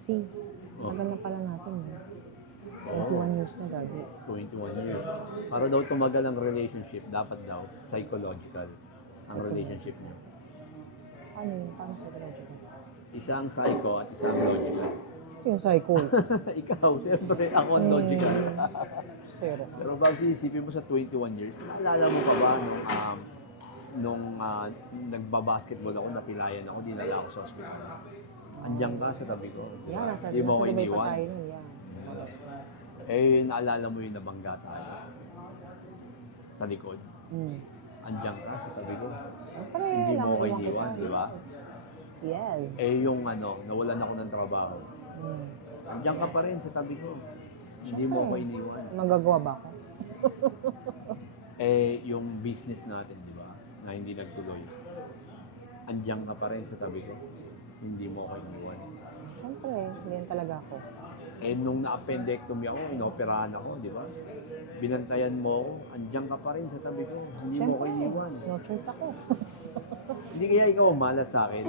See, tagal na pala natin. Eh. 21 years na gagi. 21 years. Para daw tumagal ang relationship, dapat daw psychological ang relationship niyo. Paano yun? Paano psychological? Isang psycho at isang logical. Sino psycho? Ikaw, siyempre, ako ang logical. Zero. Pero pag isipin mo sa 21 years, naalala mo pa ba nung nagbabasketball ako, napilayan ako, dinala ako sa hospital. Andiyan ka sa tabi ko. Yeah, nasa Di mo ako Dubai pa iniwan. tayo nun, yeah. Eh, naalala mo yung nabangga tayo sa likod. Andiyan ka sa tabi ko. Pare, Hindi lang mo ako iwan iniwan, kita. di ba? Yes. Eh, yung nawalan ako ng trabaho. Andiyan ka pa rin sa tabi ko. Hindi mo ako iniwan. Magagawa ba ako? Eh, yung business natin, di ba? Na hindi nagtuloy. Andiyan ka pa rin sa tabi ko. Hindi mo ako iniwan. Siyempre, ganyan talaga ako. Eh, nung na-appendectomy ako, inoperahan ako, di ba? Binantayan mo ako, andiyan ka pa rin sa tabi ko. Hindi mo ako iniwan. No choice ako. Hindi kaya ikaw malas sa akin.